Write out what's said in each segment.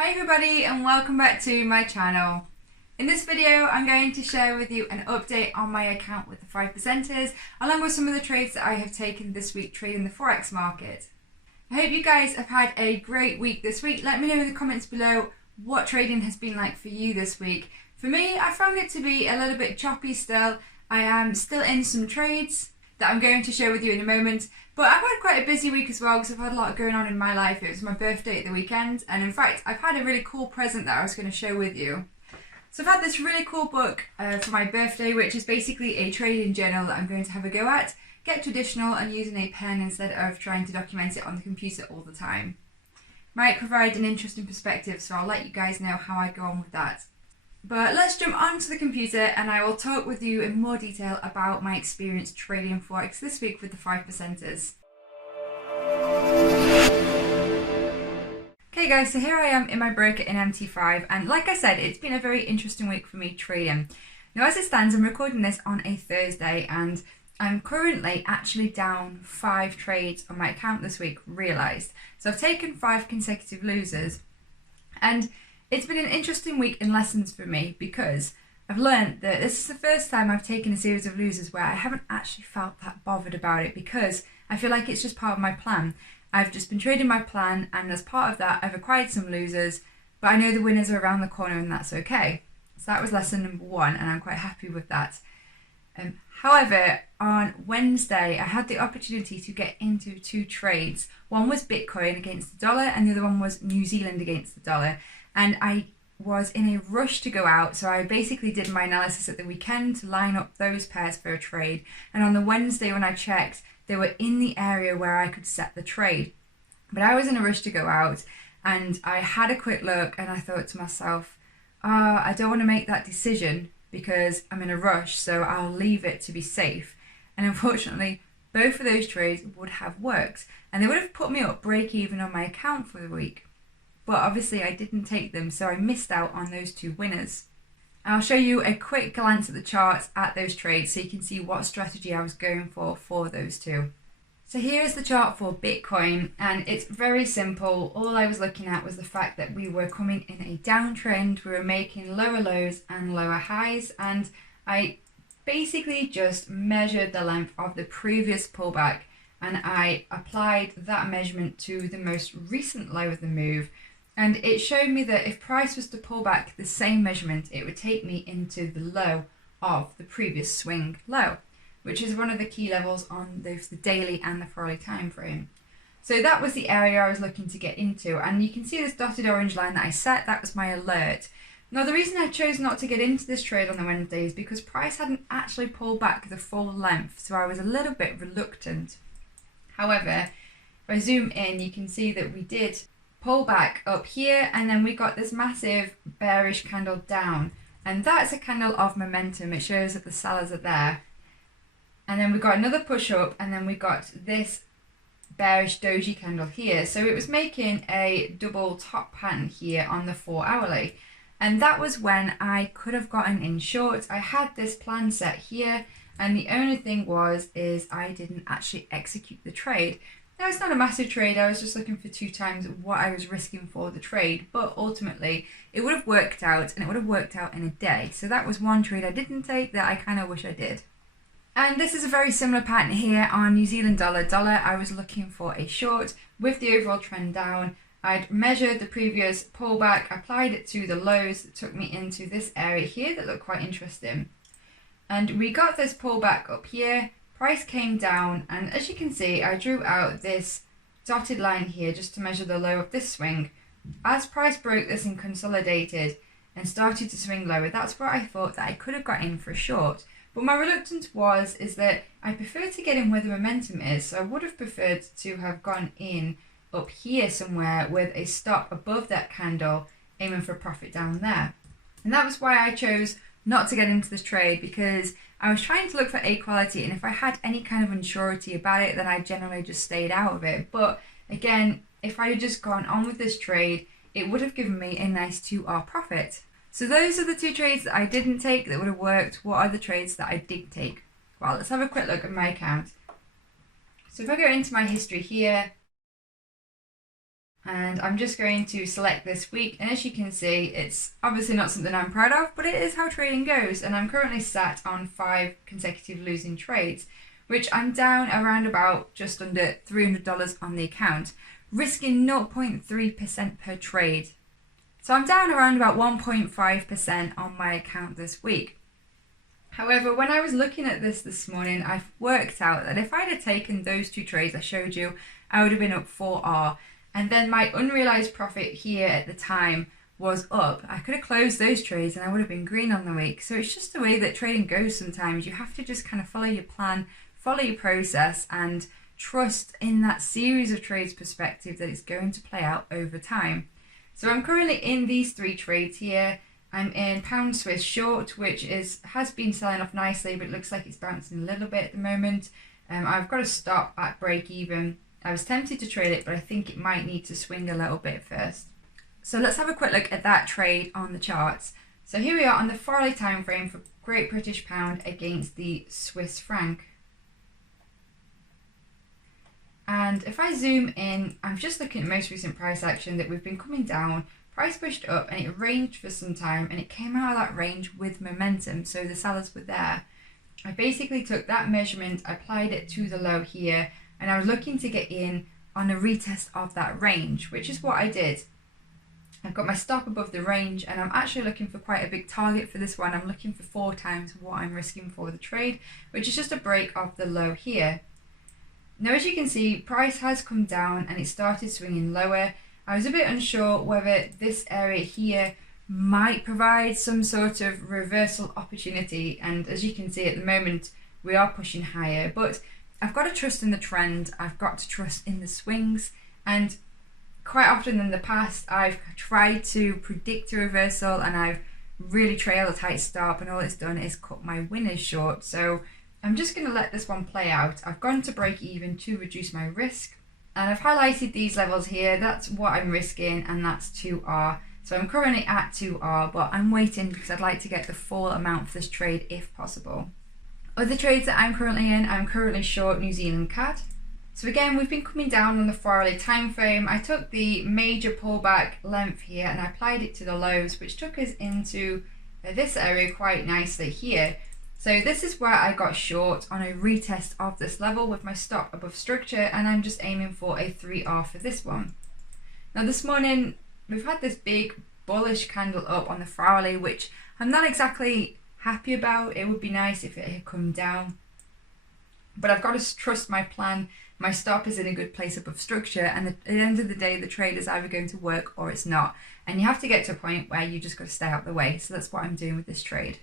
Hi everybody and welcome back to my channel. In this video I'm going to share with you an update on my account with the 5%ers along with some of the trades that I have taken this week trading the Forex market. I hope you guys have had a great week this week. Let me know in the comments below what trading has been like for you this week. For me, I found it to be a little bit choppy still. I am still in some trades that I'm going to share with you in a moment, but I've had quite a busy week as well because I've had a lot going on in my life. It was my birthday at the weekend, and in fact I've had a really cool present that I was going to share with you. So I've had this really cool book for my birthday, which is basically a trading journal that I'm going to have a go at, get traditional and using a pen instead of trying to document it on the computer all the time. Might provide an interesting perspective, so I'll let you guys know how I go on with that. But let's jump onto the computer and I will talk with you in more detail about my experience trading Forex this week with the 5%ers. Okay guys, so here I am in my broker in MT5, and like I said, it's been a very interesting week for me trading. Now as it stands, I'm recording this on a Thursday and I'm currently actually down 5 trades on my account this week, realised. So I've taken 5 consecutive losers, and it's been an interesting week in lessons for me because I've learned that this is the first time I've taken a series of losers where I haven't actually felt that bothered about it, because I feel like it's just part of my plan. I've just been trading my plan, and as part of that I've acquired some losers, but I know the winners are around the corner and that's okay. So that was lesson number 1 and I'm quite happy with that. However, on Wednesday I had the opportunity to get into 2 trades. One was Bitcoin against the dollar and the other one was New Zealand against the dollar. And I was in a rush to go out, so I basically did my analysis at the weekend to line up those pairs for a trade. And on the Wednesday when I checked, they were in the area where I could set the trade. But I was in a rush to go out, and I had a quick look and I thought to myself, I don't want to make that decision because I'm in a rush, so I'll leave it to be safe. And unfortunately, both of those trades would have worked, and they would have put me up break even on my account for the week. But obviously I didn't take them, so I missed out on those 2 winners. I'll show you a quick glance at the charts at those trades so you can see what strategy I was going for those 2. So here is the chart for Bitcoin, and it's very simple. All I was looking at was the fact that we were coming in a downtrend, we were making lower lows and lower highs, and I basically just measured the length of the previous pullback and I applied that measurement to the most recent low of the move. And it showed me that if price was to pull back the same measurement, it would take me into the low of the previous swing low, which is one of the key levels on both the daily and the 4-hourly time frame. So that was the area I was looking to get into, and you can see this dotted orange line that I set, that was my alert. Now the reason I chose not to get into this trade on the Wednesday is because price hadn't actually pulled back the full length, so I was a little bit reluctant. However, if I zoom in, you can see that we did pull back up here, and then we got this massive bearish candle down, and that's a candle of momentum. It shows that the sellers are there, and then we got another push up, and then we got this bearish doji candle here. So it was making a double top pattern here on the 4-hourly, and that was when I could have gotten in short. I had this plan set here, and the only thing is I didn't actually execute the trade. Now, it's not a massive trade, I was just looking for 2 times what I was risking for the trade, but ultimately it would have worked out, and it would have worked out in a day. So that was one trade I didn't take that I kind of wish I did. And this is a very similar pattern here on New Zealand dollar. I was looking for a short with the overall trend down. I'd measured the previous pullback, applied it to the lows that took me into this area here that looked quite interesting. And we got this pullback up here. Price came down, and as you can see, I drew out this dotted line here just to measure the low of this swing. As price broke this and consolidated and started to swing lower, that's where I thought that I could have got in for a short. But my reluctance is that I prefer to get in where the momentum is, so I would have preferred to have gone in up here somewhere with a stop above that candle, aiming for a profit down there. And that was why I chose not to get into this trade, because I was trying to look for equality, and if I had any kind of unsurety about it, then I generally just stayed out of it. But again, if I had just gone on with this trade, it would have given me a nice 2R profit. So those are the 2 trades that I didn't take that would have worked. What are the trades that I did take? Well, let's have a quick look at my account. So if I go into my history here, And I'm just going to select this week, and as you can see, it's obviously not something I'm proud of, but it is how trading goes. And I'm currently sat on 5 consecutive losing trades, which I'm down around about just under $300 on the account, risking 0.3% per trade. So I'm down around about 1.5% on my account this week. However, when I was looking at this morning, I've worked out that if I'd have taken those 2 trades I showed you, I would have been up 4R. And then my unrealized profit here at the time was up. I could have closed those trades and I would have been green on the week. So it's just the way that trading goes sometimes. You have to just kind of follow your plan, follow your process, and trust in that series of trades perspective that it's going to play out over time. So I'm currently in these 3 trades here. I'm in pound Swiss short, which has been selling off nicely, but it looks like it's bouncing a little bit at the moment. I've got to stop at break even. I was tempted to trade it, but I think it might need to swing a little bit first. So let's have a quick look at that trade on the charts. So here we are on the 4-hourly time frame for Great British Pound against the Swiss franc. And if I zoom in, I'm just looking at most recent price action that we've been coming down. Price pushed up and it ranged for some time, and it came out of that range with momentum, so the sellers were there. I basically took that measurement, applied it to the low here, and I was looking to get in on a retest of that range, which is what I did. I've got my stop above the range, and I'm actually looking for quite a big target for this one. I'm looking for 4 times what I'm risking for the trade, which is just a break of the low here. Now, as you can see, price has come down and it started swinging lower. I was a bit unsure whether this area here might provide some sort of reversal opportunity, and as you can see at the moment, we are pushing higher, but I've got to trust in the trend, I've got to trust in the swings, and quite often in the past I've tried to predict a reversal and I've really trailed a tight stop, and all it's done is cut my winners short. So I'm just going to let this one play out. I've gone to break even to reduce my risk, and I've highlighted these levels here. That's what I'm risking, and that's 2R. So I'm currently at 2R, but I'm waiting because I'd like to get the full amount for this trade if possible. Other trades that I'm currently in, I'm currently short New Zealand CAD. So again, we've been coming down on the 4-hourly time frame. I took the major pullback length here and I applied it to the lows, which took us into this area quite nicely here. So this is where I got short on a retest of this level with my stop above structure, and I'm just aiming for a 3R for this one. Now this morning, we've had this big bullish candle up on the 4-hourly, which I'm not exactly happy about. It would be nice if it had come down, but I've got to trust my plan. My stop is in a good place above structure, and at the end of the day, the trade is either going to work or it's not, and you have to get to a point where you just got to stay out of the way. So that's what I'm doing with this trade.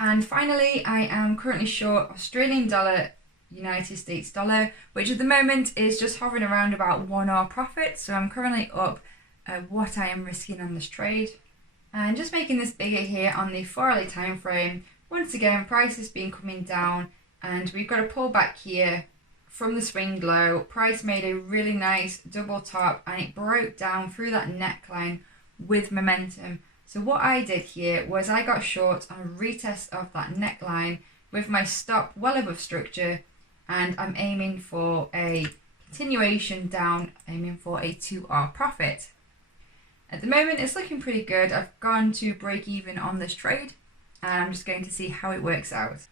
And finally, I am currently short Australian dollar, United States dollar, which at the moment is just hovering around about 1R profit. So I'm currently up what I am risking on this trade. And just making this bigger here on the 4-hourly time frame. Once again, price has been coming down, and we've got a pullback here from the swing low. Price made a really nice double top, and it broke down through that neckline with momentum. So what I did here was I got short on a retest of that neckline with my stop well above structure, and I'm aiming for a continuation down, aiming for a 2R profit. At the moment, it's looking pretty good. I've gone to break even on this trade, and I'm just going to see how it works out.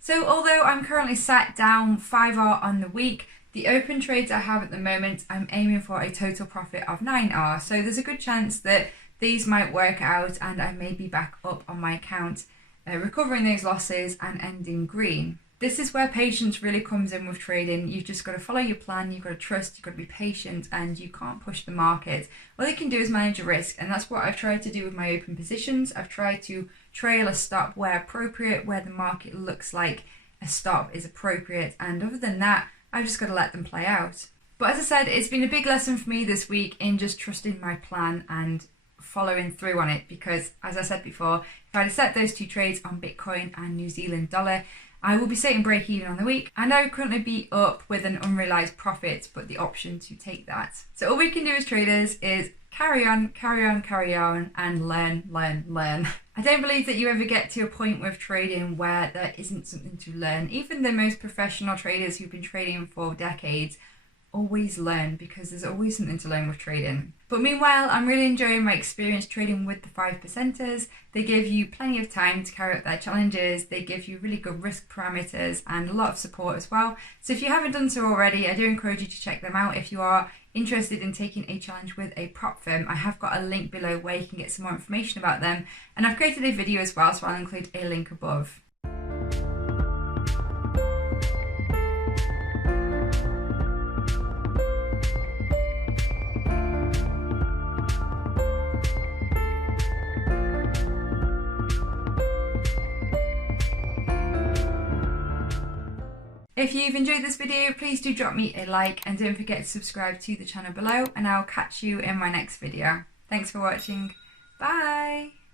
So although I'm currently sat down 5R on the week, the open trades I have at the moment, I'm aiming for a total profit of 9R. So there's a good chance that these might work out and I may be back up on my account, recovering those losses and ending green. This is where patience really comes in with trading. You've just got to follow your plan, you've got to trust, you've got to be patient, and you can't push the market. All you can do is manage your risk, and that's what I've tried to do with my open positions. I've tried to trail a stop where appropriate, where the market looks like a stop is appropriate, and other than that, I've just got to let them play out. But as I said, it's been a big lesson for me this week in just trusting my plan and following through on it, because as I said before, if I'd have set those 2 trades on Bitcoin and New Zealand dollar, I will be setting break even on the week, and I would currently be up with an unrealized profit, but the option to take that. So all we can do as traders is carry on, and learn. I don't believe that you ever get to a point with trading where there isn't something to learn. Even the most professional traders who've been trading for decades always learn, because there's always something to learn with trading. But meanwhile, I'm really enjoying my experience trading with the 5%ers. They give you plenty of time to carry out their challenges. They give you really good risk parameters and a lot of support as well. So if you haven't done so already, I do encourage you to check them out. If you are interested in taking a challenge with a prop firm, I have got a link below where you can get some more information about them. And I've created a video as well, so I'll include a link above. If you've enjoyed this video, please do drop me a like and don't forget to subscribe to the channel below, and I'll catch you in my next video. Thanks for watching. Bye!